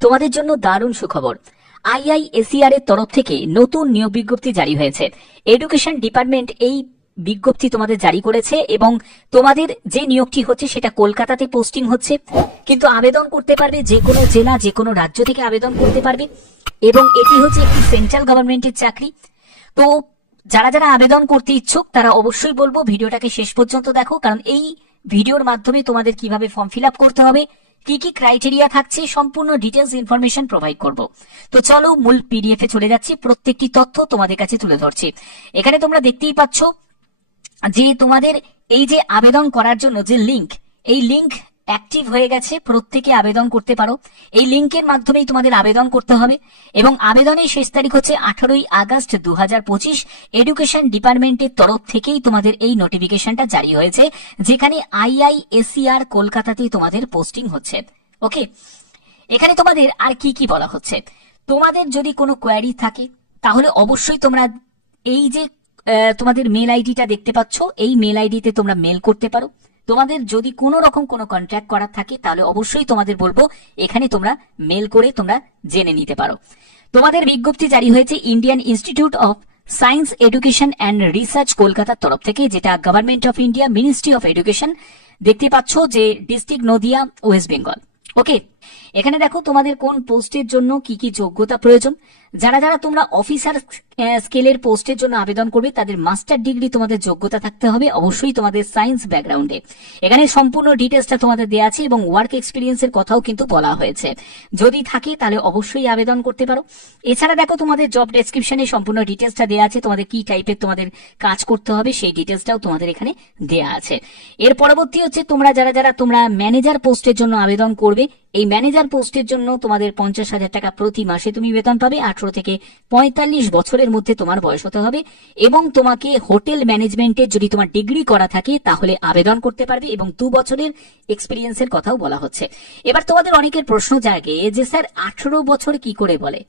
তোমাদের জন্য দারুণ সুখবর। আইআইএসইআর এর তরফ থেকে নতুন নিয়োগ বিজ্ঞপ্তি জারি হয়েছে। এডুকেশন ডিপার্টমেন্ট এই বিজ্ঞপ্তি তোমাদের জারি করেছে এবং তোমাদের যে নিয়োগটি হচ্ছে সেটা কলকাতাতে পোস্টিং হচ্ছে, কিন্তু আবেদন করতে পারবে যে কোনো জেলা, যে কোনো রাজ্য থেকে আবেদন করতে পারবে এবং এটি হচ্ছে একটি সেন্ট্রাল গভর্নমেন্টের চাকরি। তো যারা যারা আবেদন করতে ইচ্ছুক তারা অবশ্যই বলবো ভিডিওটাকে শেষ পর্যন্ত দেখো, কারণ এই ভিডিওর মাধ্যমে তোমাদের কিভাবে ফর্ম ফিল আপ করতে হবে, কি কি ক্রাইটেরিয়া থাকছে, সম্পূর্ণ ডিটেলস ইনফরমেশন প্রোভাইড করব। তো চলো মূল পিডিএফ এ চলে যাচ্ছি, প্রত্যেকটি তথ্য তোমাদের কাছে তুলে ধরছি। এখানে তোমরা দেখতেই পাচ্ছ যে তোমাদের এই যে আবেদন করার জন্য যে লিংক, এই লিংক অ্যাক্টিভ হয়ে গেছে, প্রত্যেকে আবেদন করতে পারো। এই লিংকের মাধ্যমেই তোমাদের আবেদন করতে হবে এবং আবেদনের শেষ তারিখ হচ্ছে 18ই আগস্ট 2025। এডুকেশন ডিপার্টমেন্টের তরফ থেকেই তোমাদের এই নোটিফিকেশনটা জারি হয়েছে, যেখানে আইআইএসইআর কলকাতাতেই তোমাদের পোস্টিং হচ্ছে। ওকে, এখানে তোমাদের আর কি কি বলা হচ্ছে, তোমাদের যদি কোনো কোয়ারি থাকে তাহলে অবশ্যই তোমরা এই যে তোমাদের মেল আইডিটা দেখতে পাচ্ছ, এই মেল আইডিতে তোমরা মেল করতে পারো। তোমাদের যদি কোনো রকম কোনো কন্ট্যাক্ট করার থাকে তাহলে অবশ্যই তোমাদের বলবো এখানে তোমরা মেল করে তোমরা জেনে নিতে পারো। তোমাদের বিজ্ঞপ্তি জারি হয়েছে Indian institute of science education and research কলকাতার তরফ থেকে, যেটা government of India, ministry of education. দেখতে পাচ্ছ যে ডিস্ট্রিক্ট নদিয়া, ওয়েস্ট বেঙ্গল। ওকে, এখানে দেখো তোমাদের কোন পোস্টের জন্য কি কি যোগ্যতা প্রয়োজন। যারা যারা তোমরা অফিসার স্কেলের পোস্টের জন্য আবেদন করবে তাদের মাস্টার ডিগ্রি তোমাদের যোগ্যতা থাকতে হবে, অবশ্যই তোমাদের সায়েন্স ব্যাকগ্রাউন্ডে। এখানে সম্পূর্ণ ডিটেলসটা তোমাদের দেওয়া আছে এবং ওয়ার্ক এক্সপিরিয়েন্সের কথাও কিন্তু বলা হয়েছে, যদি থাকে তাহলে অবশ্যই আবেদন করতে পারো। এছাড়া দেখো তোমাদের জব ডেসক্রিপশনে সম্পূর্ণ ডিটেলসটা দেওয়া আছে, তোমাদের কি টাইপের তোমাদের কাজ করতে হবে সেই ডিটেলসটাও তোমাদের এখানে দেওয়া আছে। এর পরবর্তী হচ্ছে তোমরা যারা যারা তোমরা ম্যানেজার পোস্টের জন্য আবেদন করবে, এই ম্যানেজার পোস্টের জন্য তোমাদের 50,000 টাকা প্রতি মাসে তুমি বেতন পাবে। 18 থেকে 45 বছরের মধ্যে তোমার বয়স হতে হবে এবং তোমাকে হোটেল ম্যানেজমেন্টের যদি তোমার ডিগ্রি করা থাকে তাহলে আবেদন করতে পারবে এবং 2 বছরের এক্সপিরিয়েন্সের কথাও বলা হচ্ছে। এবার তোমাদের অনেকের প্রশ্ন জাগে যে স্যার 18 বছর কি করে বলে?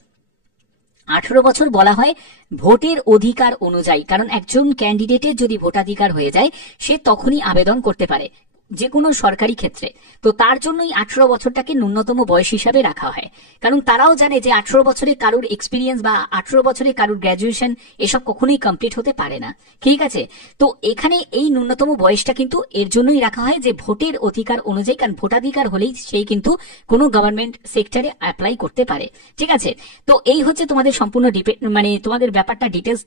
18 বছর বলা হয় ভোটের অধিকার অনুযায়ী, কারণ একজন ক্যান্ডিডেটের যদি ভোটাধিকার হয়ে যায় সে তখনই আবেদন করতে পারে যে কোনো সরকারি ক্ষেত্রে। তো তার জন্যই 18 বছরটাকে ন্যূনতম বয়স হিসাবে রাখা হয়, কারণ তারাও জানে যে 18 বছরে কারুর এক্সপিরিয়েন্স বা 18 বছরে কারুর গ্র্যাজুয়েশন এসব কখনোই কমপ্লিট হতে পারে না। ঠিক আছে, তো এখানে এই ন্যূনতম বয়সটা কিন্তু এর জন্যই রাখা হয় যে ভোটের অধিকার অনুযায়ী, কারণ ভোটাধিকার হলেই সেই কিন্তু কোনো গভর্নমেন্ট সেক্টরে অ্যাপ্লাই করতে পারে। ঠিক আছে, তো এই হচ্ছে তোমাদের সম্পূর্ণ মানে তোমাদের ব্যাপারটা ডিটেলস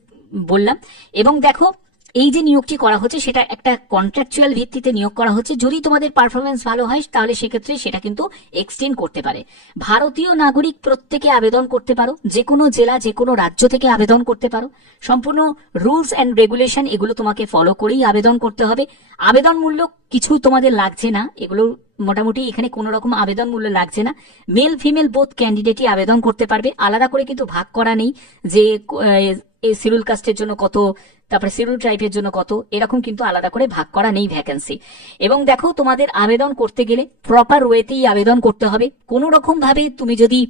বললাম। এবং দেখো এই যে নিয়োগটি করা হচ্ছে সেটা একটা কন্ট্রাকচুয়াল ভিত্তিতে নিয়োগ করা হচ্ছে। যদি তোমাদের পারফরমেন্স ভালো হয় তাহলে সেক্ষেত্রে সেটা কিন্তু এক্সটেন্ড করতে পারে। ভারতীয় নাগরিক প্রত্যেকে আবেদন করতে পারো, যে কোনো জেলা, যে কোনো রাজ্য থেকে আবেদন করতে পারো। সম্পূর্ণ রুলস অ্যান্ড রেগুলেশন এগুলো তোমাকে ফলো করেই আবেদন করতে হবে। আবেদন মূল্য কিছু তোমাদের লাগছে না, এগুলো মোটামুটি এখানে কোনো রকম আবেদন মূল্য লাগছে না। মেল ফিমেল বোথ ক্যান্ডিডেটই আবেদন করতে পারবে, আলাদা করে কিন্তু ভাগ করা নেই যে এই শিডিউল কাস্টের জন্য কত, তারপরে শিডিউল ট্রাইবের জন্য কত, এরকম কিন্তু আলাদা করে ভাগ করা নেই ভ্যাকেন্সি। এবং দেখো তোমাদের আবেদন করতে গেলে প্রপার ওয়েতেই আবেদন করতে হবে। কোনো রকম ভাবে তুমি যদি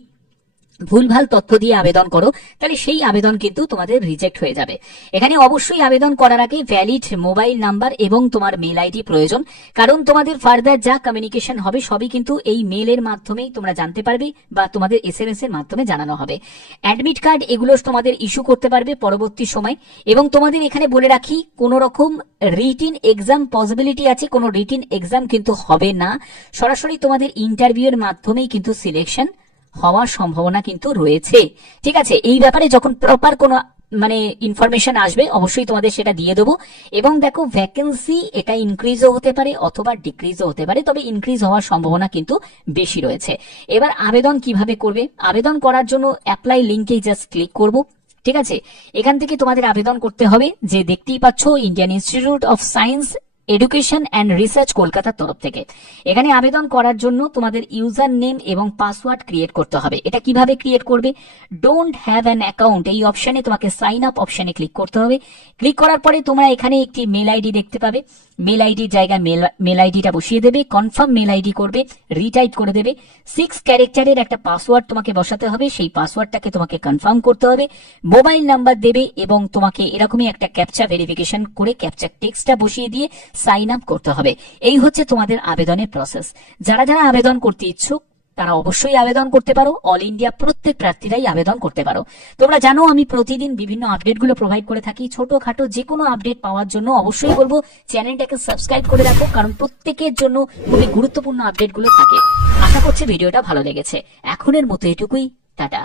ভুলভাল তথ্য দিয়ে আবেদন করো তাহলে সেই আবেদন কিন্তু তোমাদের রিজেক্ট হয়ে যাবে। এখানে অবশ্যই আবেদন করার আগে ভ্যালিড মোবাইল নাম্বার এবং তোমার মেল আইডি প্রয়োজন, কারণ তোমাদের ফার্দার যা কমিউনিকেশন হবে সবই কিন্তু এই মেলের মাধ্যমেই তোমরা জানতে পারবে বা তোমাদের এসএমএস এর মাধ্যমে জানানো হবে। অ্যাডমিট কার্ড এগুলো তোমাদের ইস্যু করতে পারবে পরবর্তী সময়। এবং তোমাদের এখানে বলে রাখি কোন রকম রিটিন এক্সাম পসিবিলিটি আছে, কোনো রিটিন এক্সাম কিন্তু হবে না, সরাসরি তোমাদের ইন্টারভিউ এর মাধ্যমেই কিন্তু সিলেকশন হওয়ার সম্ভাবনা কিন্তু রয়েছে। ঠিক আছে, এই ব্যাপারে যখন প্রপার কোনো মানে ইনফরমেশন আসবে অবশ্যই তোমাদের সেটা দিয়ে দেবো। এবং দেখো ভ্যাকেন্সি এটা ইনক্রিজও হতে পারে অথবা ডিক্রিজও হতে পারে, তবে ইনক্রিজ হওয়ার সম্ভাবনা কিন্তু বেশি রয়েছে। এবার আবেদন কিভাবে করবে? আবেদন করার জন্য অ্যাপ্লাই লিঙ্কেই জাস্ট ক্লিক করব। ঠিক আছে, এখান থেকে তোমাদের আবেদন করতে হবে, যে দেখতেই পাচ্ছ Indian institute of science education and research কলকাতার তরফ থেকে। এখানে আবেদন করার জন্য তোমাদের ইউজার নেম এবং পাসওয়ার্ড ক্রিয়েট করতে হবে। এটা কিভাবে ক্রিয়েট করবে? ডোন্ট হ্যাভ অ্যান অ্যাকাউন্ট এই অপশনে তোমাকে সাইন আপ অপশনে ক্লিক করতে হবে। ক্লিক করার পরে তোমরা এখানে একটি মেল আইডি দেখতে পাবে, মেল আইডির জায়গায় মেল আইডিটা বসিয়ে দেবে, কনফার্ম মেল আইডি করবে, রিটাইপ করে দেবে। 6 ক্যারেক্টারের একটা পাসওয়ার্ড তোমাকে বসাতে হবে, সেই পাসওয়ার্ডটাকে তোমাকে কনফার্ম করতে হবে। মোবাইল নাম্বার দেবে এবং তোমাকে এরকমই একটা ক্যাপচা ভেরিফিকেশন করে ক্যাপচা টেক্সটটা বসিয়ে দিয়ে সাইন আপ করতে হবে। এই হচ্ছে তোমাদের আবেদনের প্রসেস। যারা যারা আবেদন করতে ইচ্ছুক তারা অবশ্যই আবেদন করতে পারো। অল ইন্ডিয়া প্রত্যেক প্রার্থীরাই আবেদন করতে পারো। তোমরা জানো আমি প্রতিদিন বিভিন্ন আপডেটগুলো প্রোভাইড করে থাকি। ছোটখাটো যে কোনো আপডেট পাওয়ার জন্য অবশ্যই বলবো চ্যানেলটাকে সাবস্ক্রাইব করে রাখো, কারণ প্রত্যেকের জন্য খুবই গুরুত্বপূর্ণ আপডেটগুলো থাকে। আশা করছি ভিডিওটা ভালো লেগেছে। এখনের মতো এটুকুই, টাটা।